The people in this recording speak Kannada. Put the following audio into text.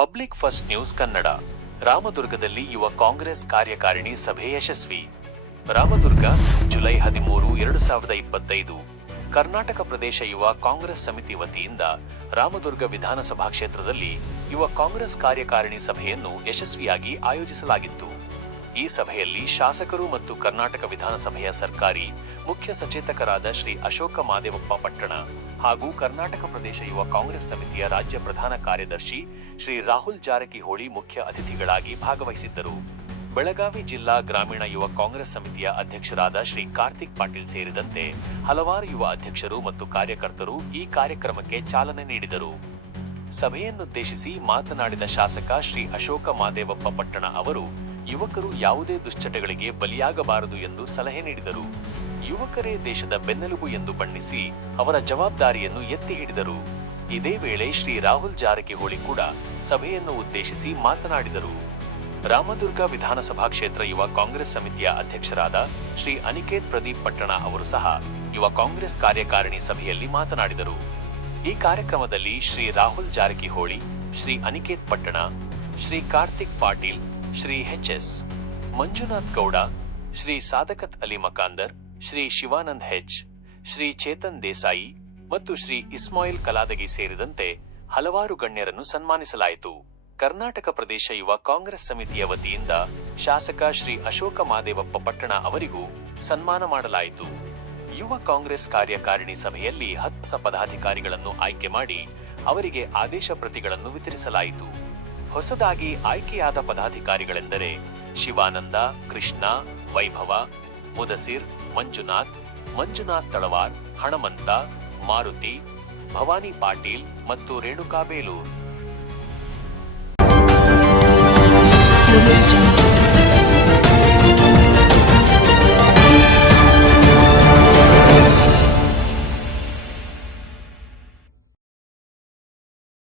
Public first news Kannada. ರಾಮದುರ್ಗದಲ್ಲಿ ಯುವ ಕಾಂಗ್ರೆಸ್ ಕಾರ್ಯಕಾರಿಣಿ ಸಭೆ ಯಶಸ್ವಿ. ರಾಮದುರ್ಗ, ಜುಲೈ ಹದಿಮೂರು, ಎರಡು ಸಾವಿರದ ಇಪ್ಪತ್ತೈದು. ಕರ್ನಾಟಕ ಪ್ರದೇಶ ಯುವ ಕಾಂಗ್ರೆಸ್ ಸಮಿತಿ ವತಿಯಿಂದ ರಾಮದುರ್ಗ ವಿಧಾನಸಭಾ ಕ್ಷೇತ್ರದಲ್ಲಿ ಯುವ ಕಾಂಗ್ರೆಸ್ ಕಾರ್ಯಕಾರಿಣಿ ಸಭೆಯನ್ನು ಯಶಸ್ವಿಯಾಗಿ ಆಯೋಜಿಸಲಾಗಿತ್ತು. ಈ ಸಭೆಯಲ್ಲಿ ಶಾಸಕರು ಮತ್ತು ಕರ್ನಾಟಕ ವಿಧಾನಸಭೆಯ ಸರ್ಕಾರಿ ಮುಖ್ಯ ಸಚೇತಕರಾದ ಶ್ರೀ ಅಶೋಕ ಮಾದೇವಪ್ಪ ಪಟ್ಟಣ ಹಾಗೂ ಕರ್ನಾಟಕ ಪ್ರದೇಶ ಯುವ ಕಾಂಗ್ರೆಸ್ ಸಮಿತಿಯ ರಾಜ್ಯ ಪ್ರಧಾನ ಕಾರ್ಯದರ್ಶಿ ಶ್ರೀ ರಾಹುಲ್ ಜಾರಕಿಹೊಳಿ ಮುಖ್ಯ ಅತಿಥಿಗಳಾಗಿ ಭಾಗವಹಿಸಿದ್ದರು. ಬೆಳಗಾವಿ ಜಿಲ್ಲಾ ಗ್ರಾಮೀಣ ಯುವ ಕಾಂಗ್ರೆಸ್ ಸಮಿತಿಯ ಅಧ್ಯಕ್ಷರಾದ ಶ್ರೀ ಕಾರ್ತಿಕ್ ಪಾಟೀಲ್ ಸೇರಿದಂತೆ ಹಲವಾರು ಯುವ ಅಧ್ಯಕ್ಷರು ಮತ್ತು ಕಾರ್ಯಕರ್ತರು ಈ ಕಾರ್ಯಕ್ರಮಕ್ಕೆ ಚಾಲನೆ ನೀಡಿದರು. ಸಭೆಯನ್ನುದ್ದೇಶಿಸಿ ಮಾತನಾಡಿದ ಶಾಸಕ ಶ್ರೀ ಅಶೋಕ ಮಾದೇವಪ್ಪ ಪಟ್ಟಣ ಅವರು ಯುವಕರು ಯಾವುದೇ ದುಶ್ಚಟಗಳಿಗೆ ಬಲಿಯಾಗಬಾರದು ಎಂದು ಸಲಹೆ ನೀಡಿದರು. ಯುವಕರೇ ದೇಶದ ಬೆನ್ನೆಲುಬು ಎಂದು ಬಣ್ಣಿಸಿ ಅವರ ಜವಾಬ್ದಾರಿಯನ್ನು ಎತ್ತಿ ಹಿಡಿದರು. ಇದೇ ವೇಳೆ ಶ್ರೀ ರಾಹುಲ್ ಜಾರಕಿಹೊಳಿ ಕೂಡ ಸಭೆಯನ್ನು ಉದ್ದೇಶಿಸಿ ಮಾತನಾಡಿದರು. ರಾಮದುರ್ಗ ವಿಧಾನಸಭಾ ಕ್ಷೇತ್ರ ಯುವ ಕಾಂಗ್ರೆಸ್ ಸಮಿತಿಯ ಅಧ್ಯಕ್ಷರಾದ ಶ್ರೀ ಅನಿಕೇತ್ ಪ್ರದೀಪ್ ಪಟ್ಟಣ ಅವರು ಸಹ ಯುವ ಕಾಂಗ್ರೆಸ್ ಕಾರ್ಯಕಾರಿಣಿ ಸಭೆಯಲ್ಲಿ ಮಾತನಾಡಿದರು. ಈ ಕಾರ್ಯಕ್ರಮದಲ್ಲಿ ಶ್ರೀ ರಾಹುಲ್ ಜಾರಕಿಹೊಳಿ, ಶ್ರೀ ಅನಿಕೇತ್ ಪಟ್ಟಣ, ಶ್ರೀ ಕಾರ್ತಿಕ್ ಪಾಟೀಲ್ ಶ್ರೀ ಎಚ್ ಮಂಜುನಾಥ್ ಗೌಡ, ಶ್ರೀ ಸಾಧಕತ್ ಅಲಿ ಮಕಾಂದರ್, ಶ್ರೀ ಶಿವಾನಂದ್ ಹೆಚ್, ಶ್ರೀ ಚೇತನ್ ದೇಸಾಯಿ ಮತ್ತು ಶ್ರೀ ಇಸ್ಮಾಯಿಲ್ ಕಲಾದಗಿ ಸೇರಿದಂತೆ ಹಲವಾರು ಗಣ್ಯರನ್ನು ಸನ್ಮಾನಿಸಲಾಯಿತು. ಕರ್ನಾಟಕ ಪ್ರದೇಶ ಯುವ ಕಾಂಗ್ರೆಸ್ ಸಮಿತಿಯ ವತಿಯಿಂದ ಶಾಸಕ ಶ್ರೀ ಅಶೋಕ ಮಾದೇವಪ್ಪ ಪಟ್ಟಣ ಅವರಿಗೂ ಸನ್ಮಾನ ಮಾಡಲಾಯಿತು. ಯುವ ಕಾಂಗ್ರೆಸ್ ಕಾರ್ಯಕಾರಿಣಿ ಸಭೆಯಲ್ಲಿ ಹತ್ತು ಪದಾಧಿಕಾರಿಗಳನ್ನು ಆಯ್ಕೆ ಮಾಡಿ ಅವರಿಗೆ ಆದೇಶ ಪ್ರತಿಗಳನ್ನು ವಿತರಿಸಲಾಯಿತು. ಹೊಸದಾಗಿ ಆಯ್ಕೆಯಾದ ಪದಾಧಿಕಾರಿಗಳೆಂದರೆ ಶಿವಾನಂದ, ಕೃಷ್ಣ, ವೈಭವ, ಮುದಸಿರ್, ಮಂಜುನಾಥ್ ಮಂಜುನಾಥ್ ತಳವಾರ್, ಹಣಮಂತ, ಮಾರುತಿ, ಭವಾನಿ ಪಾಟೀಲ್ ಮತ್ತು ರೇಣುಕಾ ಬೇಲೂರ್